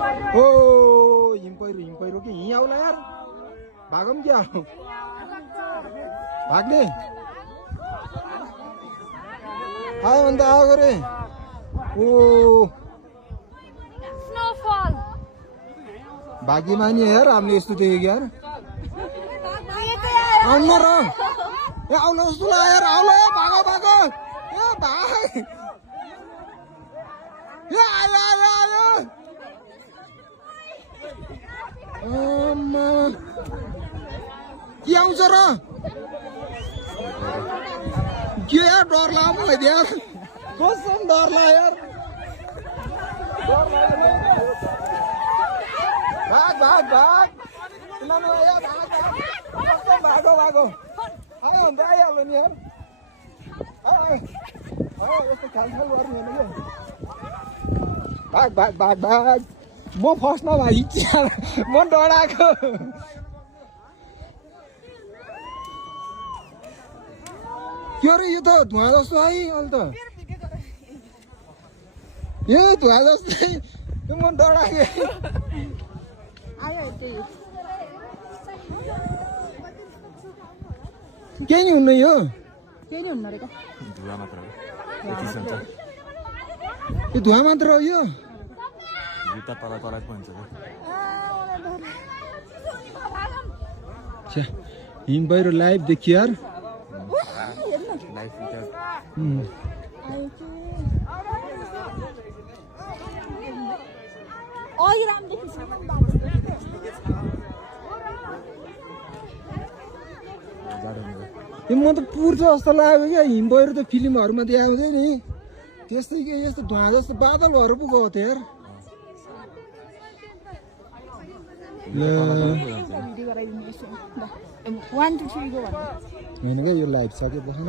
ओ हिम पहिरो कि यहीँ आउला यार भागौँ क्या भाग्ने आयो भने त आएको रे ओ भाग्यमानी यार हामीले यस्तो देखेको यार आउनु र ए आउनु जस्तो लाग्यो यार आउला भागो भागो ए भाग ए आयो आयो आयो के आउँछ र के यार डर लाग्यो मलाई यार कसम डर लाग्यो यार भाग भाग भाग भागो भागो आयो भने त आइहाल्यो नि यार यस्तो खालखाल गर्नु होइन भाग भाग भाग भाग म फस्टमा भाइ म डराएको के अरे यो त धुवा जस्तो है अहिले त ए धुवा जस्तै म डराएको केही नि हुन्न यो केही नि हुन्न रे धुवा मात्र हो यो धुवा मात्र हो यो जुत्ता तल तलै पो हुन्छ हिम पहिरो लाइभ देखियो यार म त पुर्छ जस्तो लाग्यो क्या हिम पहिरो त फिल्महरूमा देखाउँथ्यो नि त्यस्तै के यस्तो धुवा जस्तो बादलहरू पो गएको थियो यार होइन क्या यो लाइभ सक्यो बस्न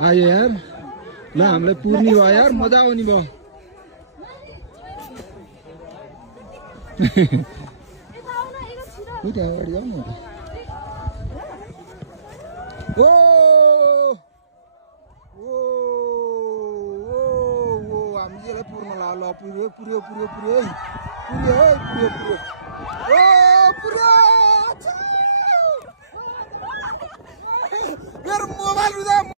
आयो यार ल हामीलाई पुर्ने भयो यार मजा आउने भयो त्यहाँ अगाडि जाऊ न ओ हामी यसलाई पुर्न ल पुर्यो पुर्यो पुर्यो पुर्यो पुर्यो पुर्यो पुर्यो ओ पुर्यो मेरो मोबाइल